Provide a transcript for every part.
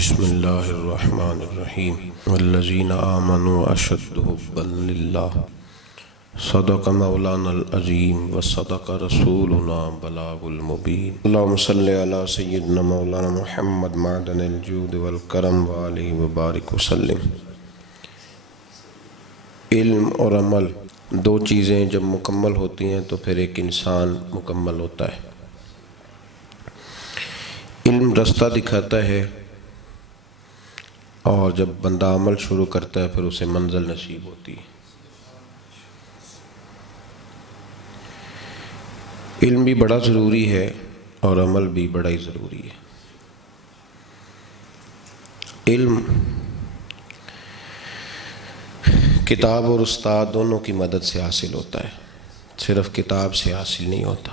بسم اللہ الرحمن الرحیم والذین آمنوا اشد حبا للہ صدق مولانا العظیم وصدق رسولنا بلاغ المبین اللہم صلی علی سیدنا مولانا محمد معدن الجود والکرم وآلہ وبارک وسلم۔ علم اور عمل دو چیزیں جب مکمل ہوتی ہیں تو پھر ایک انسان مکمل ہوتا ہے۔ علم رستہ دکھاتا ہے اور جب بندہ عمل شروع کرتا ہے پھر اسے منزل نصیب ہوتی ہے۔ علم بھی بڑا ضروری ہے اور عمل بھی بڑا ہی ضروری ہے۔ علم کتاب اور استاد دونوں کی مدد سے حاصل ہوتا ہے، صرف کتاب سے حاصل نہیں ہوتا،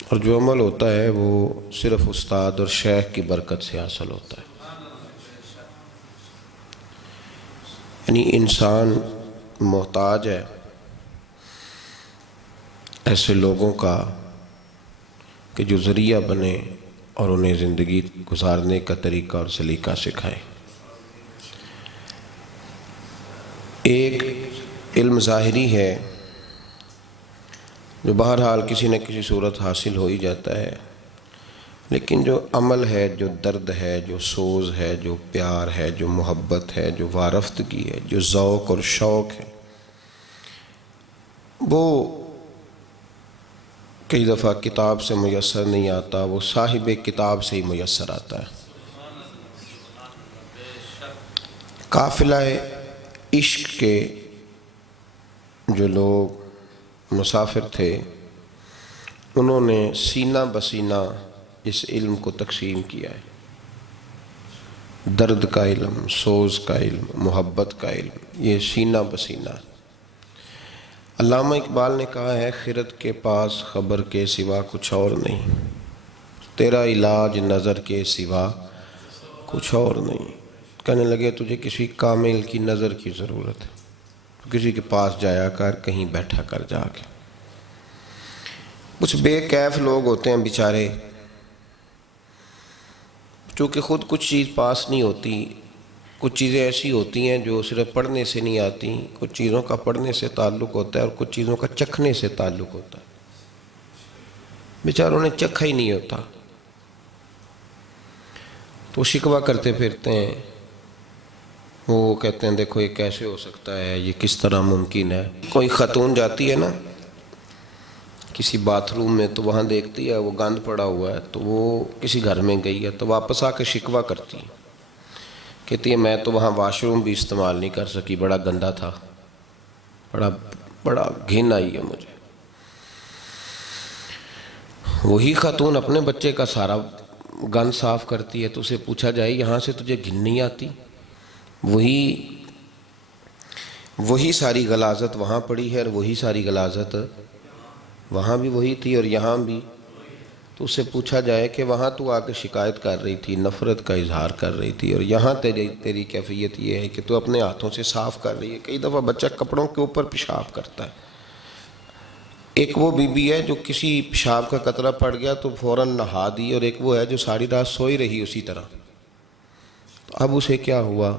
اور جو عمل ہوتا ہے وہ صرف استاد اور شیخ کی برکت سے حاصل ہوتا ہے۔ یعنی انسان محتاج ہے ایسے لوگوں کا کہ جو ذریعہ بنے اور انہیں زندگی گزارنے کا طریقہ اور سلیقہ سکھائیں۔ ایک علم ظاہری ہے جو بہرحال کسی نہ کسی صورت حاصل ہو ہی جاتا ہے، لیکن جو عمل ہے، جو درد ہے، جو سوز ہے، جو پیار ہے، جو محبت ہے، جو وارفتگی ہے، جو ذوق اور شوق ہے، وہ کئی دفعہ کتاب سے میسر نہیں آتا، وہ صاحب کتاب سے ہی میسر آتا ہے۔ قافلہ عشق کے جو لوگ مسافر تھے انہوں نے سینہ بسینہ اس علم کو تقسیم کیا ہے۔ درد کا علم، سوز کا علم، محبت کا علم، یہ سینہ بسینہ۔ علامہ اقبال نے کہا ہے خرد کے پاس خبر کے سوا کچھ اور نہیں، تیرا علاج نظر کے سوا کچھ اور نہیں۔ کہنے لگے تجھے کسی کامل کی نظر کی ضرورت ہے، کسی کے پاس جایا کر، کہیں بیٹھا کر جا کے۔ کچھ بے کیف لوگ ہوتے ہیں بیچارے، چونکہ خود کچھ چیز پاس نہیں ہوتی، کچھ چیزیں ایسی ہوتی ہیں جو صرف پڑھنے سے نہیں آتی، کچھ چیزوں کا پڑھنے سے تعلق ہوتا ہے اور کچھ چیزوں کا چکھنے سے تعلق ہوتا ہے۔ بیچاروں نے چکھا ہی نہیں ہوتا تو شکوہ کرتے پھرتے ہیں، وہ کہتے ہیں دیکھو یہ کیسے ہو سکتا ہے، یہ کس طرح ممکن ہے۔ کوئی خاتون جاتی ہے نا کسی باتھ روم میں تو وہاں دیکھتی ہے وہ گند پڑا ہوا ہے، تو وہ کسی گھر میں گئی ہے تو واپس آ کے شکوہ کرتی ہے، کہتی ہے میں تو وہاں واش روم بھی استعمال نہیں کر سکی، بڑا گندا تھا، بڑا گھن آئی ہے مجھے۔ وہی خاتون اپنے بچے کا سارا گند صاف کرتی ہے تو اسے پوچھا جائے یہاں سے تجھے گھن نہیں آتی؟ وہی ساری غلاظت وہاں پڑی ہے اور وہی ساری غلاظت وہاں بھی وہی تھی اور یہاں بھی، تو اس سے پوچھا جائے کہ وہاں تو آ کے شکایت کر رہی تھی، نفرت کا اظہار کر رہی تھی، اور یہاں تیری کیفیت یہ ہے کہ تو اپنے ہاتھوں سے صاف کر رہی ہے۔ کئی دفعہ بچہ کپڑوں کے اوپر پیشاب کرتا ہے، ایک وہ بی بی ہے جو کسی پیشاب کا قطرہ پڑ گیا تو فوراً نہا دی، اور ایک وہ ہے جو ساری رات سوئی رہی اسی طرح۔ اب اسے کیا ہوا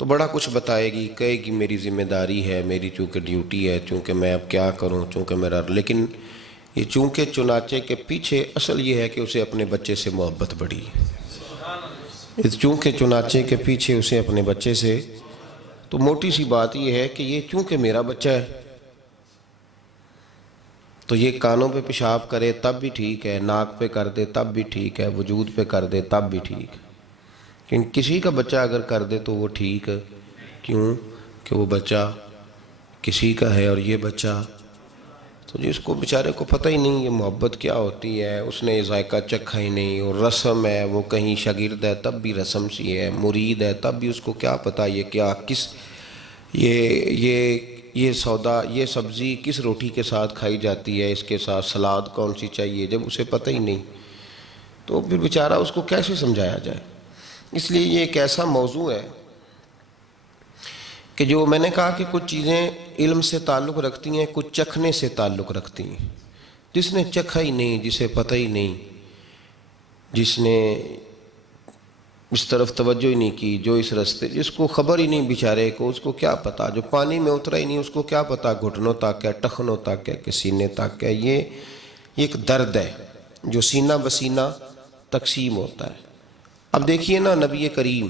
تو بڑا کچھ بتائے گی، کہے گی میری ذمہ داری ہے، میری چونکہ ڈیوٹی ہے، چونکہ میں اب کیا کروں، چونکہ میرا، لیکن یہ چونکہ چنانچہ کے پیچھے اصل یہ ہے کہ اسے اپنے بچے سے محبت بڑھی۔ اس چونکہ چنانچہ کے پیچھے اسے اپنے بچے سے، تو موٹی سی بات یہ ہے کہ یہ چونکہ میرا بچہ ہے تو یہ کانوں پہ پیشاب کرے تب بھی ٹھیک ہے، ناک پہ کر دے تب بھی ٹھیک ہے، وجود پہ کر دے تب بھی ٹھیک ہے، لیکن کسی کا بچہ اگر کر دے تو وہ ٹھیک ہے، کیوں کہ وہ بچہ کسی کا ہے اور یہ بچہ تو جس کو بیچارے کو پتہ ہی نہیں یہ محبت کیا ہوتی ہے، اس نے ذائقہ چکھا ہی نہیں، اور رسم ہے، وہ کہیں شاگرد ہے تب بھی رسم سی ہے، مرید ہے تب بھی اس کو کیا پتہ یہ کیا کس یہ سودا، یہ سبزی کس روٹی کے ساتھ کھائی جاتی ہے، اس کے ساتھ سلاد کون سی چاہیے، جب اسے پتہ ہی نہیں تو پھر بیچارہ اس کو کیسے سمجھایا جائے۔ اس لیے یہ ایک ایسا موضوع ہے کہ جو میں نے کہا کہ کچھ چیزیں علم سے تعلق رکھتی ہیں، کچھ چکھنے سے تعلق رکھتی ہیں۔ جس نے چکھا ہی نہیں، جسے پتہ ہی نہیں، جس نے اس طرف توجہ ہی نہیں کی، جو اس رستے، جس کو خبر ہی نہیں بیچارے کو، اس کو کیا پتا، جو پانی میں اترا ہی نہیں اس کو کیا پتا گھٹنوں تک ہے، ٹخنوں تک ہے کہ سینے تک ہے۔ یہ ایک درد ہے جو سینہ بسینہ تقسیم ہوتا ہے۔ اب دیکھیے نا، نبی کریم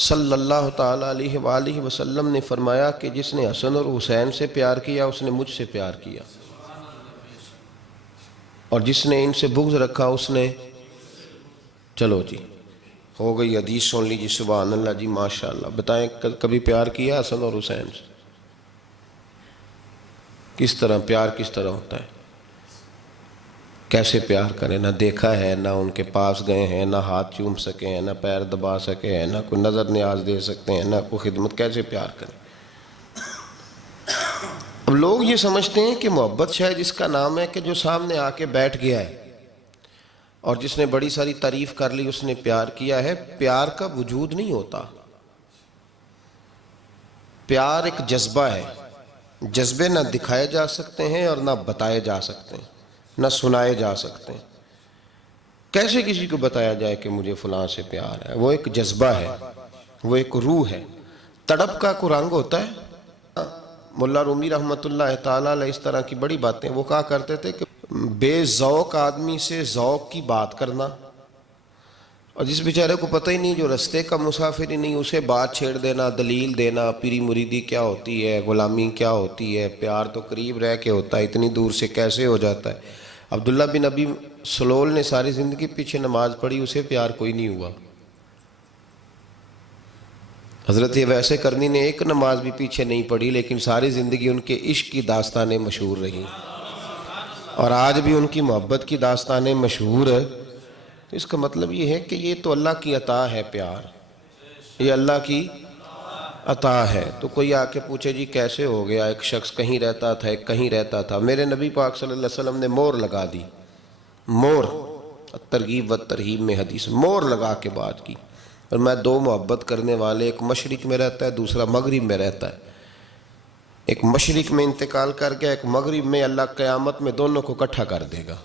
صلی اللہ تعالیٰ علیہ وآلہ وسلم نے فرمایا کہ جس نے حسن اور حسین سے پیار کیا اس نے مجھ سے پیار کیا، اور جس نے ان سے بغض رکھا اس نے، چلو جی ہو گئی حدیث سن لیجیے، سبحان اللہ جی، ماشاءاللہ۔ بتائیں کبھی پیار کیا حسن اور حسین سے؟ کس طرح پیار کس طرح ہوتا ہے، کیسے پیار کریں؟ نہ دیکھا ہے، نہ ان کے پاس گئے ہیں، نہ ہاتھ چوم سکے ہیں، نہ پیر دبا سکے ہیں، نہ کوئی نظر نیاز دے سکتے ہیں، نہ کوئی خدمت، کیسے پیار کریں؟ اب لوگ یہ سمجھتے ہیں کہ محبت شاید اس کا نام ہے کہ جو سامنے آ کے بیٹھ گیا ہے اور جس نے بڑی ساری تعریف کر لی اس نے پیار کیا ہے۔ پیار کا وجود نہیں ہوتا، پیار ایک جذبہ ہے۔ جذبے نہ دکھائے جا سکتے ہیں اور نہ بتائے جا سکتے ہیں، نہ سنائے جا سکتے ہیں۔ کیسے کسی کو بتایا جائے کہ مجھے فلاں سے پیار ہے؟ وہ ایک جذبہ ہے، وہ ایک روح ہے۔ تڑپ کا کوئی رنگ ہوتا ہے؟ مولا رومی رحمۃ اللہ تعالیٰ علیہ اس طرح کی بڑی باتیں وہ کہا کرتے تھے کہ بے ذوق آدمی سے ذوق کی بات کرنا، اور جس بیچارے کو پتہ ہی نہیں، جو رستے کا مسافر ہی نہیں، اسے بات چھیڑ دینا، دلیل دینا، پیری مریدی کیا ہوتی ہے، غلامی کیا ہوتی ہے، پیار تو قریب رہ کے ہوتا ہے، اتنی دور سے کیسے ہو جاتا ہے۔ عبداللہ بن ابی سلول نے ساری زندگی پیچھے نماز پڑھی، اسے پیار کوئی نہیں ہوا۔ حضرت ویسے کرنی نے ایک نماز بھی پیچھے نہیں پڑھی، لیکن ساری زندگی ان کے عشق کی داستانیں مشہور رہیں، اور آج بھی ان کی محبت کی داستانیں مشہور ہے۔ تو اس کا مطلب یہ ہے کہ یہ تو اللہ کی عطا ہے، پیار یہ اللہ کی عطا ہے۔ تو کوئی آ کے پوچھے جی کیسے ہو گیا، ایک شخص کہیں رہتا تھا ایک کہیں رہتا تھا، میرے نبی پاک صلی اللہ علیہ وسلم نے مور لگا دی، مور، ترغیب و ترہیب میں حدیث، مور لگا کے بات کی۔ اور میں دو محبت کرنے والے، ایک مشرق میں رہتا ہے دوسرا مغرب میں رہتا ہے، ایک مشرق میں انتقال کر گیا، ایک مغرب میں، اللہ قیامت میں دونوں کو اکٹھا کر دے گا۔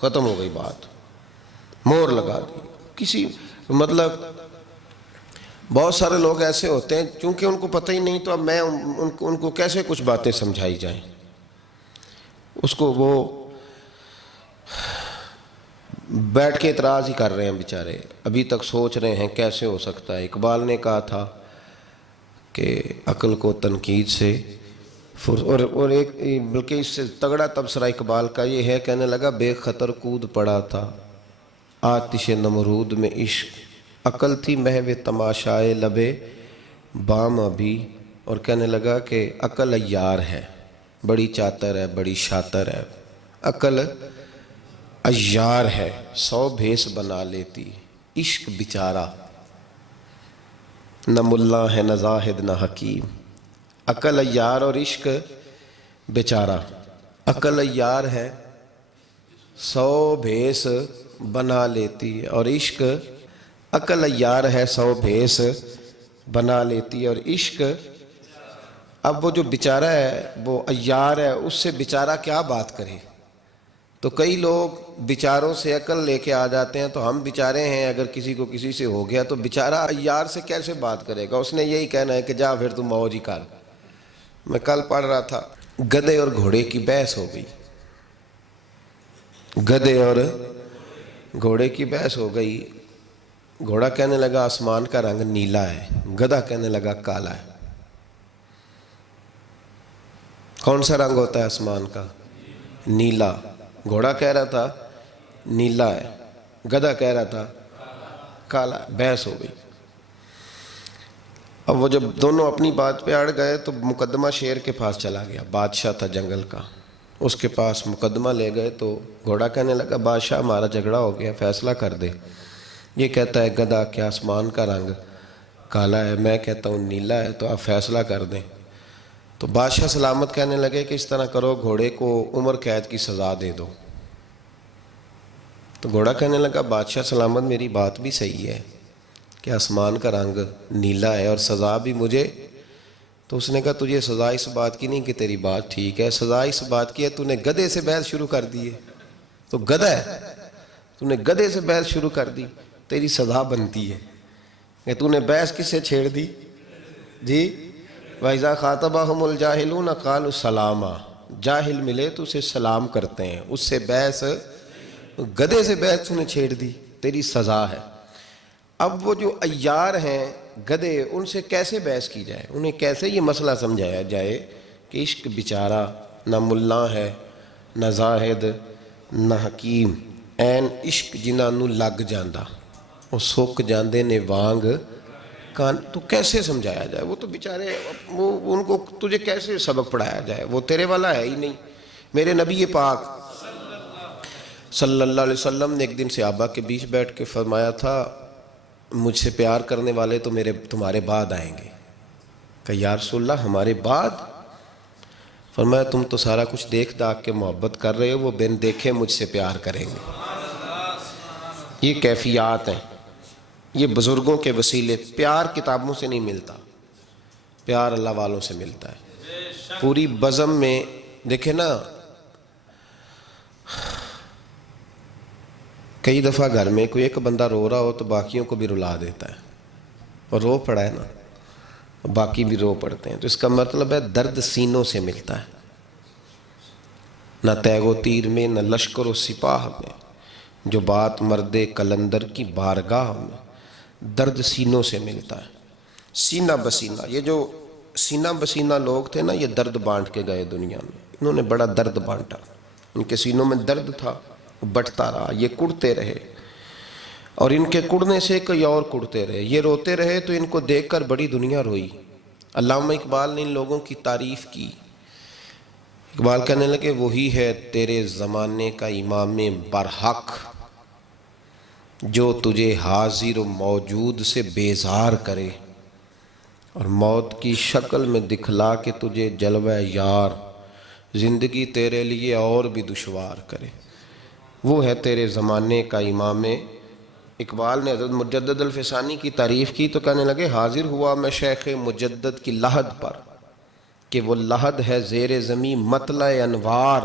ختم ہو گئی بات، مور لگا دی۔ کسی مطلب بہت سارے لوگ ایسے ہوتے ہیں چونکہ ان کو پتہ ہی نہیں، تو اب میں ان کو کیسے کچھ باتیں سمجھائی جائیں؟ اس کو وہ بیٹھ کے اعتراض ہی کر رہے ہیں بیچارے، ابھی تک سوچ رہے ہیں کیسے ہو سکتا ہے۔ اقبال نے کہا تھا کہ عقل کو تنقید سے اور ایک بلکہ اس سے تگڑا تبصرہ اقبال کا یہ ہے، کہنے لگا بے خطر کود پڑا تھا آتش نمرود میں عشق، عقل تھی محو تماشائے لبے بام ابھی، اور کہنے لگا کہ عقل عیار ہے، بڑی چاتر ہے، بڑی شاطر ہے، عقل عیار ہے، 100 بھیس بنا لیتی، عشق بیچارہ نہ ملا ہے نہ زاہد نہ حکیم۔ عقل عیار اور عشق بیچارہ، عقل عیار ہے 100 بھیس بنا لیتی، اور عشق، عقل عیار ہے 100 بھیس بنا لیتی، اور عشق، اب وہ جو بیچارہ ہے وہ عیار ہے، اس سے بیچارہ کیا بات کرے؟ تو کئی لوگ بیچاروں سے عقل لے کے آ جاتے ہیں، تو ہم بیچارے ہیں، اگر کسی کو کسی سے ہو گیا تو بیچارہ عیار سے کیسے بات کرے گا؟ اس نے یہی کہنا ہے کہ جا پھر تم موج ہی کر۔ میں کل پڑھ رہا تھا، گدھے اور گھوڑے کی بحث ہو گئی، گدھے اور گھوڑے کی بحث ہو گئی۔ گھوڑا کہنے لگا آسمان کا رنگ نیلا ہے، گدھا کہنے لگا کالا ہے۔ کون سا رنگ ہوتا ہے آسمان کا؟ نیلا۔ گھوڑا کہہ رہا تھا نیلا ہے، گدھا کہہ رہا تھا کالا۔ بحث ہو گئی۔ اب وہ جب دونوں اپنی بات پہ اڑ گئے تو مقدمہ شیر کے پاس چلا گیا، بادشاہ تھا جنگل کا، اس کے پاس مقدمہ لے گئے۔ تو گھوڑا کہنے لگا بادشاہ ہمارا جھگڑا ہو گیا، فیصلہ کر دے۔ یہ کہتا ہے گدھا کہ آسمان کا رنگ کالا ہے، میں کہتا ہوں نیلا ہے، تو آپ فیصلہ کر دیں۔ تو بادشاہ سلامت کہنے لگے کہ اس طرح کرو، گھوڑے کو عمر قید کی سزا دے دو۔ تو گھوڑا کہنے لگا بادشاہ سلامت میری بات بھی صحیح ہے کہ آسمان کا رنگ نیلا ہے اور سزا بھی مجھے۔ تو اس نے کہا تجھے سزا اس بات کی نہیں کہ تیری بات ٹھیک ہے، سزا اس بات کی ہے تو نے گدھے سے بحث شروع کر دی ہے، تو گدھا ہے۔ تو نے گدھے سے بحث شروع کر دی، تیری سزا بنتی ہے کہ تو نے بحث کس سے چھیڑ دی جی؟ وَإِذَا خَاطَبَهُمُ الْجَاهِلُونَ قَالُوا سَلَامًا، جاہل ملے تو اسے سلام کرتے ہیں، اس سے بحث، گدھے سے بحث تو نے چھیڑ دی، تیری سزا ہے۔ اب وہ جو عیار ہیں گدھے، ان سے کیسے بحث کی جائے، انہیں کیسے یہ مسئلہ سمجھایا جائے کہ عشق بیچارہ نہ ملا ہے نہ زاہد نہ حکیم، این عشق جنہاں نو لگ جاندہ وہ سک جاندے نے وانگ کان، تو کیسے سمجھایا جائے؟ وہ تو بیچارے، وہ ان کو تجھے کیسے سبق پڑھایا جائے؟ وہ تیرے والا ہے ہی نہیں۔ میرے نبی پاک صلی اللہ علیہ وسلم نے ایک دن صحابہ کے بیچ بیٹھ کے فرمایا تھا، مجھ سے پیار کرنے والے تو تمہارے بعد آئیں گے۔ کہ یا رسول اللہ ہمارے بعد؟ فرمایا تم تو سارا کچھ دیکھ داکھ کے محبت کر رہے ہو، وہ بن دیکھے مجھ سے پیار کریں گے۔ یہ کیفیات ہیں، یہ بزرگوں کے وسیلے۔ پیار کتابوں سے نہیں ملتا، پیار اللہ والوں سے ملتا ہے۔ پوری بزم میں دیکھیں نا، کئی دفعہ گھر میں کوئی ایک بندہ رو رہا ہو تو باقیوں کو بھی رلا دیتا ہے، اور رو پڑا ہے نا، باقی بھی رو پڑتے ہیں، تو اس کا مطلب ہے درد سینوں سے ملتا ہے، نہ تیغ و تیر میں، نہ لشکر و سپاہ میں، جو بات مرد کلندر کی بارگاہ میں، درد سینوں سے ملتا ہے، سینہ بسینہ۔ یہ جو سینہ بسینہ لوگ تھے نا، یہ درد بانٹ کے گئے دنیا میں، انہوں نے بڑا درد بانٹا، ان کے سینوں میں درد تھا، بٹتا رہا، یہ کڑتے رہے، اور ان کے کڑنے سے کئی اور کڑتے رہے، یہ روتے رہے تو ان کو دیکھ کر بڑی دنیا روئی۔ علامہ اقبال نے ان لوگوں کی تعریف کی، اقبال کہنے لگے وہی ہے تیرے زمانے کا امام برحق، جو تجھے حاضر و موجود سے بیزار کرے، اور موت کی شکل میں دکھلا کے تجھے جلوہ یار، زندگی تیرے لیے اور بھی دشوار کرے۔ وہ ہے تیرے زمانے کا امام۔ اقبال نے حضرت مجدد الفسانی کی تعریف کی تو کہنے لگے حاضر ہوا میں شیخ مجدد کی لحد پر، کہ وہ لحد ہے زیر زمین مطلع انوار،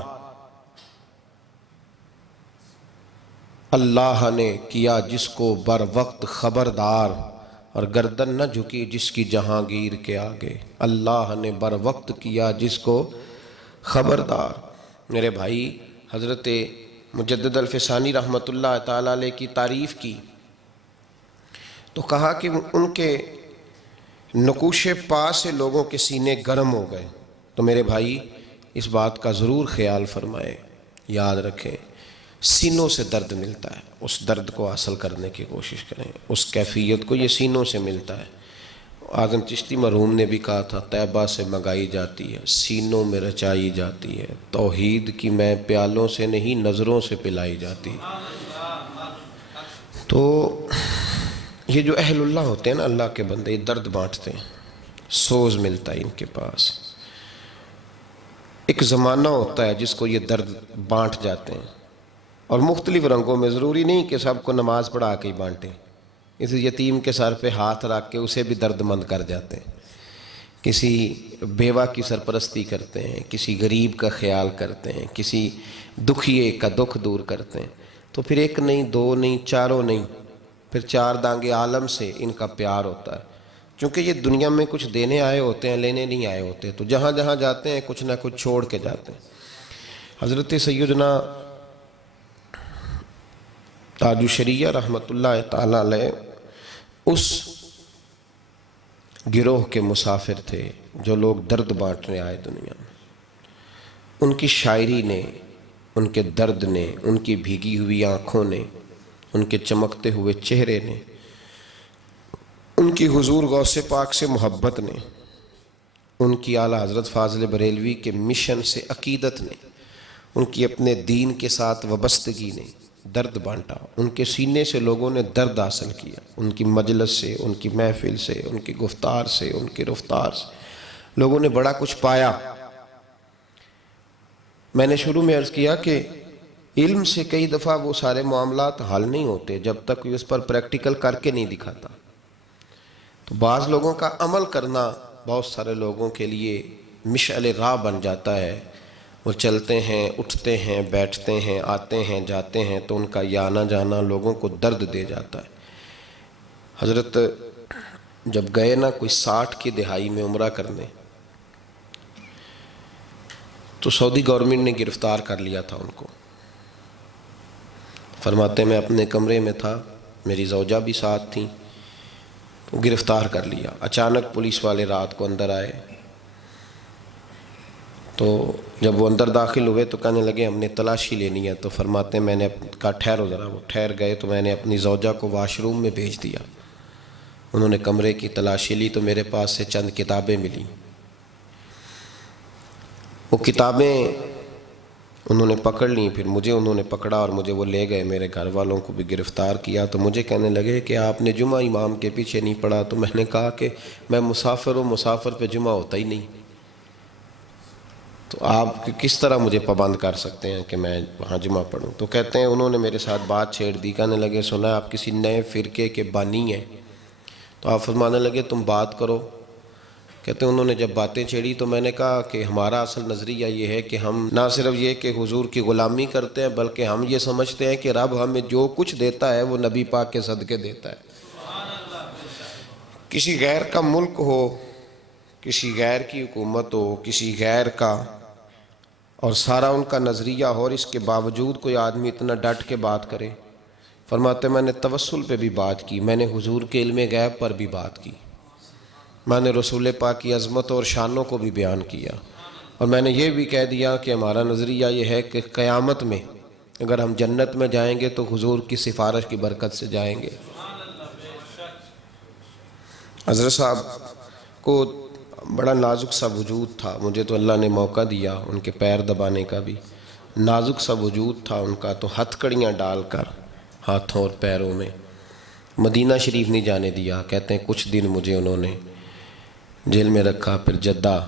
اللہ نے کیا جس کو بر وقت خبردار، اور گردن نہ جھکی جس کی جہانگیر کے آگے، اللہ نے بر وقت کیا جس کو خبردار۔ میرے بھائی، حضرت مجدد الفسانی رحمۃ اللہ تعالیٰ علیہ کی تعریف کی تو کہا کہ ان کے نقوش پا سے لوگوں کے سینے گرم ہو گئے۔ تو میرے بھائی اس بات کا ضرور خیال فرمائیں، یاد رکھیں، سینوں سے درد ملتا ہے، اس درد کو حاصل کرنے کی کوشش کریں، اس کیفیت کو، یہ سینوں سے ملتا ہے۔ اعظم چشتی مرحوم نے بھی کہا تھا طیبہ سے منگائی جاتی ہے، سینوں میں رچائی جاتی ہے، توحید کی میں پیالوں سے نہیں نظروں سے پلائی جاتی ہے۔ تو یہ جو اہل اللہ ہوتے ہیں نا، اللہ کے بندے، یہ درد بانٹتے ہیں، سوز ملتا ہے ان کے پاس۔ ایک زمانہ ہوتا ہے جس کو یہ درد بانٹ جاتے ہیں، اور مختلف رنگوں میں، ضروری نہیں کہ سب کو نماز پڑھا کے ہی بانٹیں، اس یتیم کے سر پہ ہاتھ رکھ کے اسے بھی درد مند کر جاتے ہیں، کسی بیوہ کی سرپرستی کرتے ہیں، کسی غریب کا خیال کرتے ہیں، کسی دکھیے کا دکھ دور کرتے ہیں، تو پھر ایک نہیں، دو نہیں، چاروں نہیں، پھر چار دانگے عالم سے ان کا پیار ہوتا ہے، چونکہ یہ دنیا میں کچھ دینے آئے ہوتے ہیں، لینے نہیں آئے ہوتے، تو جہاں جہاں جاتے ہیں کچھ نہ کچھ چھوڑ کے جاتے ہیں۔ حضرت سیدنا تاج الشریعہ رحمۃ اللہ تعالیٰ علیہ اس گروہ کے مسافر تھے جو لوگ درد بانٹنے آئے دنیا میں۔ ان کی شاعری نے، ان کے درد نے، ان کی بھیگی ہوئی آنکھوں نے، ان کے چمکتے ہوئے چہرے نے، ان کی حضور غوث پاک سے محبت نے، ان کی اعلیٰ حضرت فاضل بریلوی کے مشن سے عقیدت نے، ان کی اپنے دین کے ساتھ وابستگی نے درد بانٹا۔ ان کے سینے سے لوگوں نے درد حاصل کیا، ان کی مجلس سے، ان کی محفل سے، ان کی گفتار سے، ان کی رفتار سے لوگوں نے بڑا کچھ پایا۔ میں نے شروع میں عرض کیا کہ علم سے کئی دفعہ وہ سارے معاملات حل نہیں ہوتے جب تک کوئی اس پر پریکٹیکل کر کے نہیں دکھاتا۔ تو بعض لوگوں کا عمل کرنا بہت سارے لوگوں کے لیے مشعل راہ بن جاتا ہے، وہ چلتے ہیں، اٹھتے ہیں، بیٹھتے ہیں، آتے ہیں، جاتے ہیں، تو ان کا یہ آنا جانا لوگوں کو درد دے جاتا ہے۔ حضرت جب گئے نا کوئی 60 کی دہائی میں عمرہ کرنے، تو سعودی گورنمنٹ نے گرفتار کر لیا تھا ان کو۔ فرماتے میں اپنے کمرے میں تھا، میری زوجہ بھی ساتھ تھیں، تو گرفتار کر لیا۔ اچانک پولیس والے رات کو اندر آئے، تو جب وہ اندر داخل ہوئے تو کہنے لگے ہم نے تلاشی لینی ہے۔ تو فرماتے میں نے کہا ٹھہرو ذرا، وہ ٹھہر گئے، تو میں نے اپنی زوجہ کو واش روم میں بھیج دیا۔ انہوں نے کمرے کی تلاشی لی تو میرے پاس سے چند کتابیں ملیں۔ وہ کتابیں انہوں نے پکڑ لیں، پھر مجھے انہوں نے پکڑا اور مجھے وہ لے گئے، میرے گھر والوں کو بھی گرفتار کیا۔ تو مجھے کہنے لگے کہ آپ نے جمعہ امام کے پیچھے نہیں پڑھا۔ تو میں نے کہا کہ میں مسافر ہوں، مسافر پہ جمعہ ہوتا ہی نہیں، تو آپ کس طرح مجھے پابند کر سکتے ہیں کہ میں وہاں جمعہ پڑھوں؟ تو کہتے ہیں انہوں نے میرے ساتھ بات چھیڑ دی، کہنے لگے سنا آپ کسی نئے فرقے کے بانی ہیں؟ تو آپ فرمانے لگے تم بات کرو۔ کہتے ہیں انہوں نے جب باتیں چھیڑی تو میں نے کہا کہ ہمارا اصل نظریہ یہ ہے کہ ہم نہ صرف یہ کہ حضور کی غلامی کرتے ہیں، بلکہ ہم یہ سمجھتے ہیں کہ رب ہمیں جو کچھ دیتا ہے وہ نبی پاک کے صدقے دیتا ہے۔ کسی غیر کا ملک ہو، کسی غیر کی حکومت ہو، کسی غیر کا، اور سارا ان کا نظریہ ہو، اور اس کے باوجود کوئی آدمی اتنا ڈٹ کے بات کرے۔ فرماتے میں نے توسل پہ بھی بات کی، میں نے حضور کے علم غیب پر بھی بات کی، میں نے رسول پاک کی عظمت اور شانوں کو بھی بیان کیا، اور میں نے یہ بھی کہہ دیا کہ ہمارا نظریہ یہ ہے کہ قیامت میں اگر ہم جنت میں جائیں گے تو حضور کی سفارش کی برکت سے جائیں گے۔ حضرت صاحب کو بڑا نازک سا وجود تھا، مجھے تو اللہ نے موقع دیا ان کے پیر دبانے کا بھی، نازک سا وجود تھا ان کا، تو ہتھ کڑیاں ڈال کر ہاتھوں اور پیروں میں مدینہ شریف نہیں جانے دیا۔ کہتے ہیں کچھ دن مجھے انہوں نے جیل میں رکھا، پھر جدہ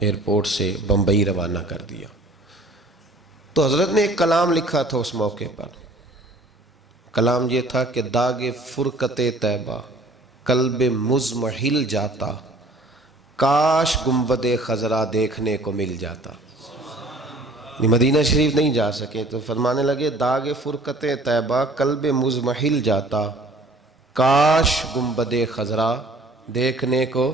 ایئرپورٹ سے بمبئی روانہ کر دیا۔ تو حضرت نے ایک کلام لکھا تھا اس موقع پر، کلام یہ تھا کہ داغ فرقت طیبہ قلب مضمحل جاتا، کاش گنبد خضرا دیکھنے کو مل جاتا۔ مدینہ شریف نہیں جا سکے تو فرمانے لگے داغ فرقت طیبہ قلب مضمحل جاتا، کاش گنبد خضرا دیکھنے کو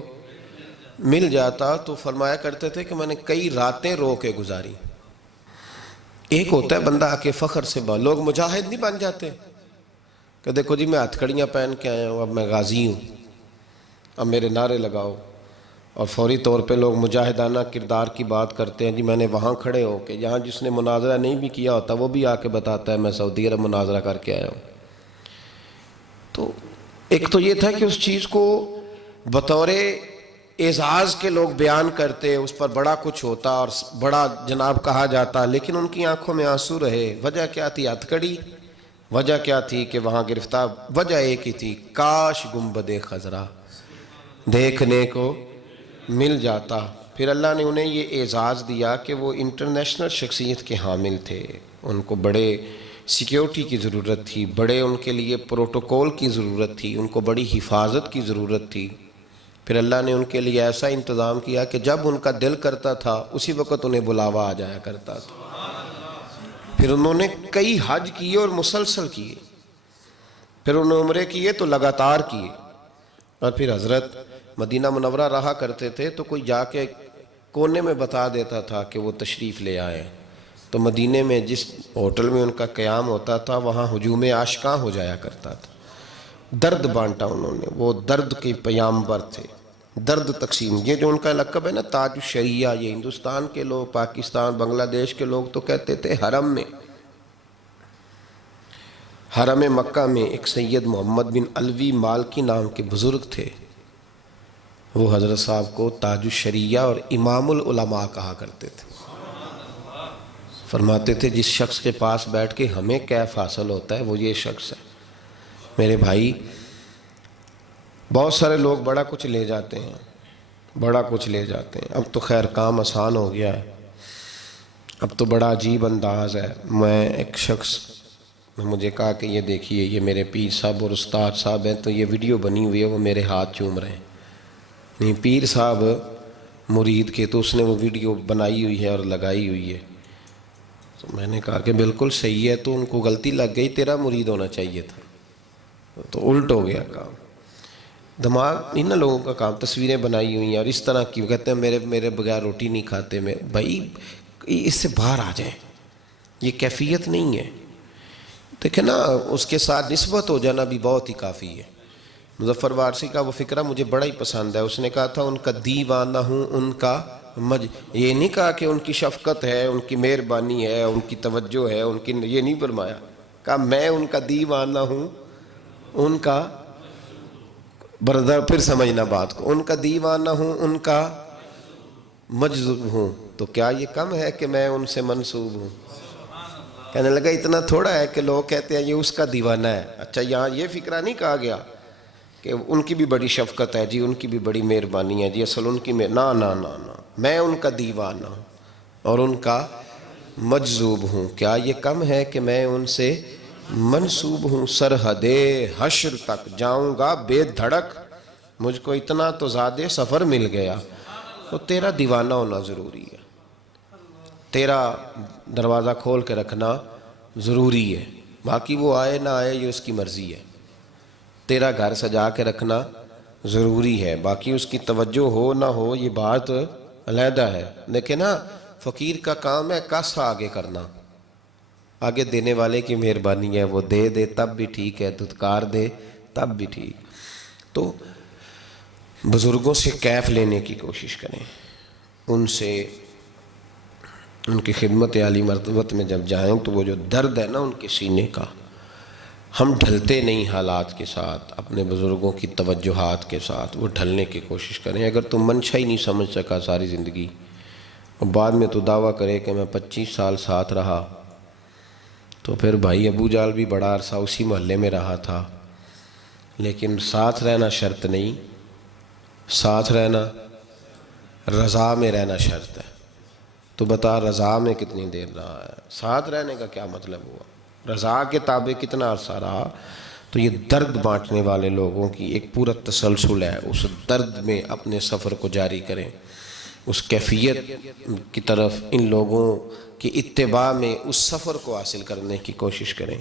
مل جاتا۔ تو فرمایا کرتے تھے کہ میں نے کئی راتیں رو کے گزاری۔ ایک ہوتا ہے بندہ آ کے فخر سے لوگ مجاہد نہیں بن جاتے کہ دیکھو جی میں ہتھ کڑیاں پہن کے آیا ہوں، اب میں غازی ہوں، اب میرے نعرے لگاؤ، اور فوری طور پہ لوگ مجاہدانہ کردار کی بات کرتے ہیں۔ جی میں نے وہاں کھڑے ہو کے، یہاں جس نے مناظرہ نہیں بھی کیا ہوتا وہ بھی آ کے بتاتا ہے میں سعودی عرب مناظرہ کر کے آیا ہوں۔ تو ایک تو یہ تھا کہ اس چیز کو بطور اعزاز کے لوگ بیان کرتے، اس پر بڑا کچھ ہوتا اور بڑا جناب کہا جاتا، لیکن ان کی آنکھوں میں آنسو رہے۔ وجہ کیا تھی؟ ہتھ کڑی۔ وجہ کیا تھی کہ وہاں گرفتار؟ وجہ ایک ہی تھی، کاش گنبد خضرا دیکھنے کو مل جاتا۔ پھر اللہ نے انہیں یہ اعزاز دیا کہ وہ انٹرنیشنل شخصیت کے حامل تھے، ان کو بڑے سیکیورٹی کی ضرورت تھی، بڑے ان کے لیے پروٹوکول کی ضرورت تھی، ان کو بڑی حفاظت کی ضرورت تھی۔ پھر اللہ نے ان کے لیے ایسا انتظام کیا کہ جب ان کا دل کرتا تھا اسی وقت انہیں بلاوا آ جایا کرتا تھا۔ پھر انہوں نے کئی حج کیے اور مسلسل کیے، پھر انہوں نے عمرے کیے تو لگاتار کیے، اور پھر حضرت مدینہ منورہ رہا کرتے تھے تو کوئی جا کے کونے میں بتا دیتا تھا کہ وہ تشریف لے آئے، تو مدینے میں جس ہوٹل میں ان کا قیام ہوتا تھا وہاں ہجوم عاشقاں ہو جایا کرتا تھا۔ درد بانٹا انہوں نے، وہ درد کے پیامبر تھے، درد تقسیم۔ یہ جو ان کا لقب ہے نا تاج الشریعہ، یہ ہندوستان کے لوگ، پاکستان، بنگلہ دیش کے لوگ تو کہتے تھے حرم مکہ میں ایک سید محمد بن علوی مالکی نام کے بزرگ تھے، وہ حضرت صاحب کو تاج الشریعہ اور امام العلماء کہا کرتے تھے۔ فرماتے تھے جس شخص کے پاس بیٹھ کے ہمیں کیف حاصل ہوتا ہے وہ یہ شخص ہے۔ میرے بھائی بہت سارے لوگ بڑا کچھ لے جاتے ہیں، بڑا کچھ لے جاتے ہیں، اب تو خیر کام آسان ہو گیا ہے، اب تو بڑا عجیب انداز ہے۔ میں ایک شخص نے مجھے کہا کہ یہ دیکھیے یہ میرے پیر صاحب اور استاد صاحب ہیں، تو یہ ویڈیو بنی ہوئی ہے، وہ میرے ہاتھ چوم رہے ہیں۔ نہیں پیر صاحب مرید کے، تو اس نے وہ ویڈیو بنائی ہوئی ہے اور لگائی ہوئی ہے۔ تو میں نے کہا کہ بالکل صحیح ہے، تو ان کو غلطی لگ گئی، تیرا مرید ہونا چاہیے تھا، تو الٹ ہو گیا کام۔ دماغ ان لوگوں کا کام، تصویریں بنائی ہوئی ہیں اور اس طرح کی، کہتے ہیں میرے بغیر روٹی نہیں کھاتے میں، بھائی اس سے باہر آ جائیں، یہ کیفیت نہیں ہے۔ دیکھیں نا، اس کے ساتھ نسبت ہو جانا بھی بہت ہی کافی ہے۔ مظفر وارثی کا وہ فقرہ مجھے بڑا ہی پسند ہے، اس نے کہا تھا ان کا دیوانہ ہوں، ان کا یہ نہیں کہا کہ ان کی شفقت ہے، ان کی مہربانی ہے، ان کی توجہ ہے، ان کی، یہ نہیں فرمایا، کہا میں ان کا دیوانہ ہوں، ان کا بردر، پھر سمجھنا بات کو، ان کا دیوانہ ہوں، ان کا مجذوب ہوں، تو کیا یہ کم ہے کہ میں ان سے منسوب ہوں؟ کہنے لگا اتنا تھوڑا ہے کہ لوگ کہتے ہیں یہ اس کا دیوانہ ہے، اچھا یہاں یہ فکرہ نہیں کہا گیا کہ ان کی بھی بڑی شفقت ہے جی، ان کی بھی بڑی مہربانی ہے جی، اصل ان کی نا نا نا نا، میں ان کا دیوانہ ہوں اور ان کا مجذوب ہوں، کیا یہ کم ہے کہ میں ان سے منسوب ہوں؟ سرحد حشر تک جاؤں گا بے دھڑک، مجھ کو اتنا تو زیادہ سفر مل گیا۔ تو تیرا دیوانہ ہونا ضروری ہے، تیرا دروازہ کھول کے رکھنا ضروری ہے، باقی وہ آئے نہ آئے یہ اس کی مرضی ہے۔ تیرا گھر سجا کے رکھنا ضروری ہے، باقی اس کی توجہ ہو نہ ہو یہ بات علیحدہ ہے۔ لیکن نا، فقیر کا کام ہے کس آگے کرنا، آگے دینے والے کی مہربانی ہے، وہ دے دے تب بھی ٹھیک ہے، دھتکار دے تب بھی ٹھیک۔ تو بزرگوں سے کیف لینے کی کوشش کریں، ان سے، ان کی خدمت عالی مرتبت میں جب جائیں تو وہ جو درد ہے نا ان کے سینے کا، ہم ڈھلتے نہیں حالات کے ساتھ، اپنے بزرگوں کی توجہات کے ساتھ وہ ڈھلنے کی کوشش کریں۔ اگر تم منشا ہی نہیں سمجھ سکا ساری زندگی اور بعد میں تو دعویٰ کرے کہ میں 25 سال ساتھ رہا، تو پھر بھائی ابو جال بھی بڑا عرصہ اسی محلے میں رہا تھا، لیکن ساتھ رہنا شرط نہیں، ساتھ رہنا، رضا میں رہنا شرط ہے۔ تو بتا رضا میں کتنی دیر رہا ہے؟ ساتھ رہنے کا کیا مطلب ہوا؟ رضا کے تابع کتنا عرصہ رہا؟ تو یہ درد بانٹنے والے لوگوں کی ایک پورا تسلسل ہے، اس درد میں اپنے سفر کو جاری کریں، اس کیفیت کی طرف ان لوگوں کی اتباع میں اس سفر کو حاصل کرنے کی کوشش کریں۔